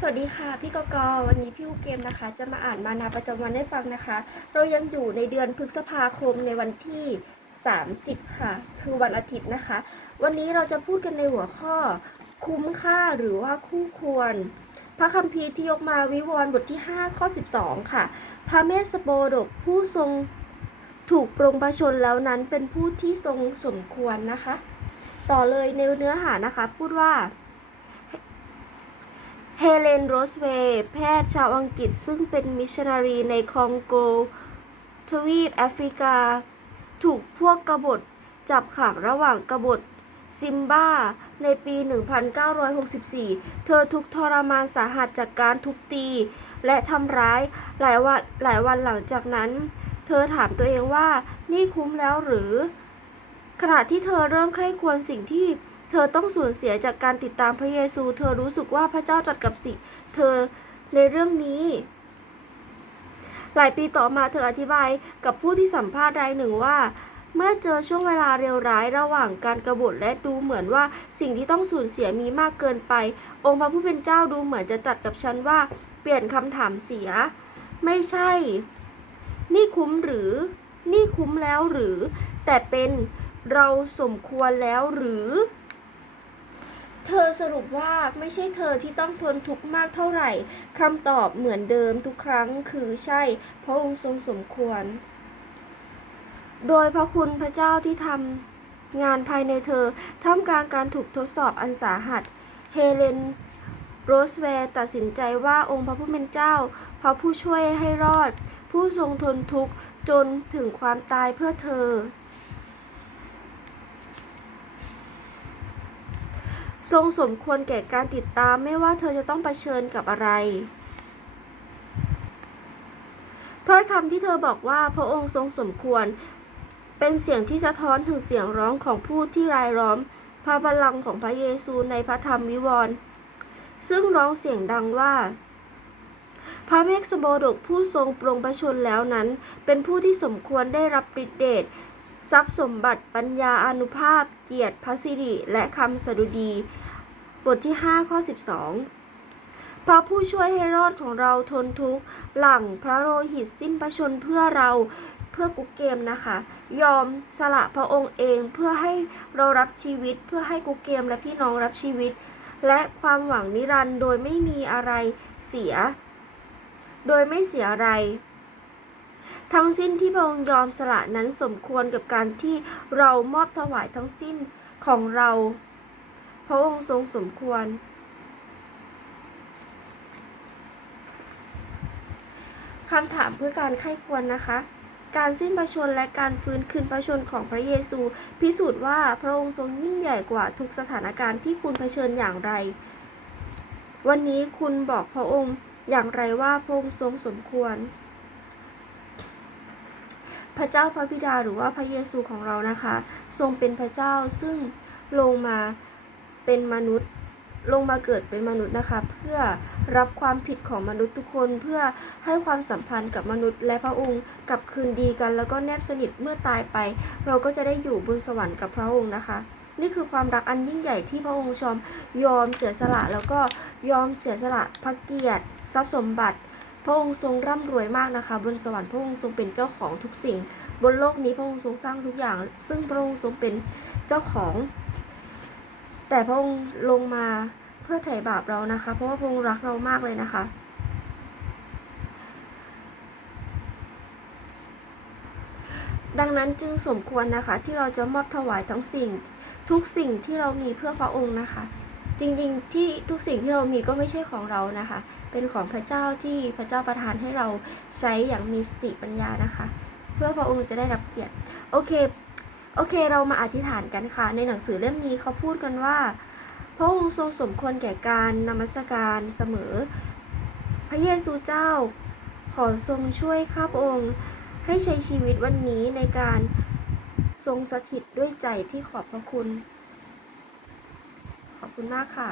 สวัสดีค่ะ พี่กกวันนี้พี่อูเกมนะคะ จะมาอ่านมานาประจำวันให้ฟังนะคะ เรายังอยู่ในเดือนพฤษภาคมในวันที่ 30 ค่ะ คือวันอาทิตย์นะคะ วันนี้เราจะพูดกันในหัวข้อ คุ้มค่าหรือว่าคู่ควร พระคัมภีร์ที่ยกมาวิวรณ์บทที่ 5 ข้อ 12 ค่ะ พระเมสสโปดกผู้ทรงถูกปรงประชนแล้วนั้นเป็นผู้ที่ทรงสมควรนะคะ ต่อเลยในเนื้อหานะคะ พูดว่า เฮเลนโรสเวย์แพทย์ชาวอังกฤษซึ่งเป็นมิชชันนารีในคองโก ทวีปแอฟริกา ถูกพวกกบฏจับขังระหว่างกบฏซิมบ้า ในปี 1964 เธอทุกทรมานสาหัสจากการทุบตี และทำร้ายหลายวันหลายวันหลังจากนั้น เธอถามตัวเองว่านี่คุ้มแล้วหรือ ขณะที่เธอเริ่มใคร่ควรสิ่งที่ เธอต้องสูญเสียจากการติดตามพระเยซู เธอรู้สึกว่าพระเจ้าตรัสกับสิ เธอในเรื่องนี้ หลายปีต่อมาเธออธิบายกับผู้ที่สัมภาษณ์รายหนึ่งว่า เมื่อเจอช่วงเวลาเลวร้ายระหว่างการกรบฏและดูเหมือนว่าสิ่งที่ต้องสูญเสียมีมากเกินไป องค์พระผู้เป็นเจ้าดูเหมือนจะตรัสกับฉันว่า เปลี่ยนคำถามเสีย ไม่ใช่ นี่คุ้มหรือ นี่คุ้มแล้วหรือ แต่เป็นเราสมควรแล้วหรือ เธอสรุปว่าไม่ใช่เธอที่ต้องทนทุกข์มากเท่าไหร่คำตอบเหมือนเดิมทุกครั้งคือใช่ พระองค์ทรงสมควร โดยพระคุณพระเจ้าที่ทำงานภายในเธอท่ามกลางการถูกทดสอบอันสาหัส เฮเลนโรสแวร์ตัดสินใจว่าองค์พระผู้เป็นเจ้า พระผู้ช่วยให้รอด ผู้ทรงทนทุกข์จนถึงความตายเพื่อเธอ ทรงสมควรแก่การติดตามไม่ว่าเธอจะต้องเผชิญกับอะไรถ้อยคำที่เธอบอกว่าพระองค์ทรงสมควร เป็นเสียงที่สะท้อนถึงเสียงร้องของผู้ที่รายล้อม พระบัลลังก์ของพระเยซูในพระธรรมวิวรณ์ซึ่งร้องเสียงดังว่า พระเมฆสโบดกผู้ทรงปรงประชนแล้วนั้น เป็นผู้ที่สมควรได้รับฤทธิเดช ทรัพย์สมบัติปัญญาอนุภาพ เกียรติพระสิริ และคำสดุดี บทที่ 5 ข้อ 12 พระผู้ช่วยให้รอดของเราทนทุกข์ หลังพระโลหิตสิ้นประชนเพื่อเราเพื่อกุกเกมนะคะ ยอมสละพระองค์เองเพื่อให้เรารับชีวิต เพื่อให้กุกเกมและพี่น้องรับชีวิต และความหวังนิรันดร์โดยไม่มีอะไรเสีย โดยไม่เสียอะไร ทั้งสิ้นที่พระองค์ยอมสละนั้นสมควรกับการที่เรามอบถวายทั้งสิ้นของเรา พระองค์ทรงสมควร คำถามเพื่อการไข้ควรนะคะ การสิ้นพระชนและการฟื้นคืนพระชนของพระเยซู พิสูจน์ว่าพระองค์ทรงยิ่งใหญ่กว่าทุกสถานการณ์ที่คุณเผชิญอย่างไร วันนี้คุณบอกพระองค์อย่างไรว่าพระองค์ทรงสมควร พระเจ้าพระบิดาหรือว่าพระเยซูของเรานะคะ ทรงเป็นพระเจ้าซึ่งลงมาเป็นมนุษย์ลงมาเกิดเป็นมนุษย์นะคะ เพื่อรับความผิดของมนุษย์ทุกคนเพื่อให้ความสัมพันธ์กับมนุษย์ และพระองค์กลับคืนดีกัน แล้วก็แนบสนิทเมื่อตายไป เราก็จะได้อยู่บนสวรรค์กับพระองค์นะคะ นี่คือความรักอันยิ่งใหญ่ที่พระองค์ชมยอมเสียสละแล้วก็ยอมเสียสละพระเกียรติ ทรัพย์สมบัติ พระองค์ทรงร่ำรวยมากนะคะ บนสวรรค์พระองค์ทรงเป็นเจ้าของทุกสิ่ง บนโลกนี้พระองค์ทรงสร้างทุกอย่าง ซึ่งพระองค์ทรงเป็นเจ้าของ แต่พระองค์ลงมาเพื่อไถ่บาปเรานะคะ เพราะว่าพระองค์รักเรามากเลยนะคะ ดังนั้นจึงสมควรนะคะ ที่เราจะมอบถวายทั้งสิ่ง ทุกสิ่งที่เรามีเพื่อพระองค์นะคะ จริงๆที่ทุกสิ่งที่เรามีก็ไม่ใช่ของเรานะคะ เป็นของพระเจ้าที่พระเจ้าประทานให้เราใช้อย่างมีสติปัญญานะคะ เพื่อพระองค์จะได้รับเกียรติ โอเค โอเค เรามาอธิษฐานกันค่ะ ในหนังสือเล่มนี้เขาพูดกันว่า พระองค์ทรงสมควรแก่การนมัสการเสมอ พระเยซูเจ้า ขอทรงช่วยข้าพระองค์ให้ใช้ชีวิตวันนี้ในการทรงสถิตด้วยใจที่ขอบพระคุณ ขอบคุณมากค่ะ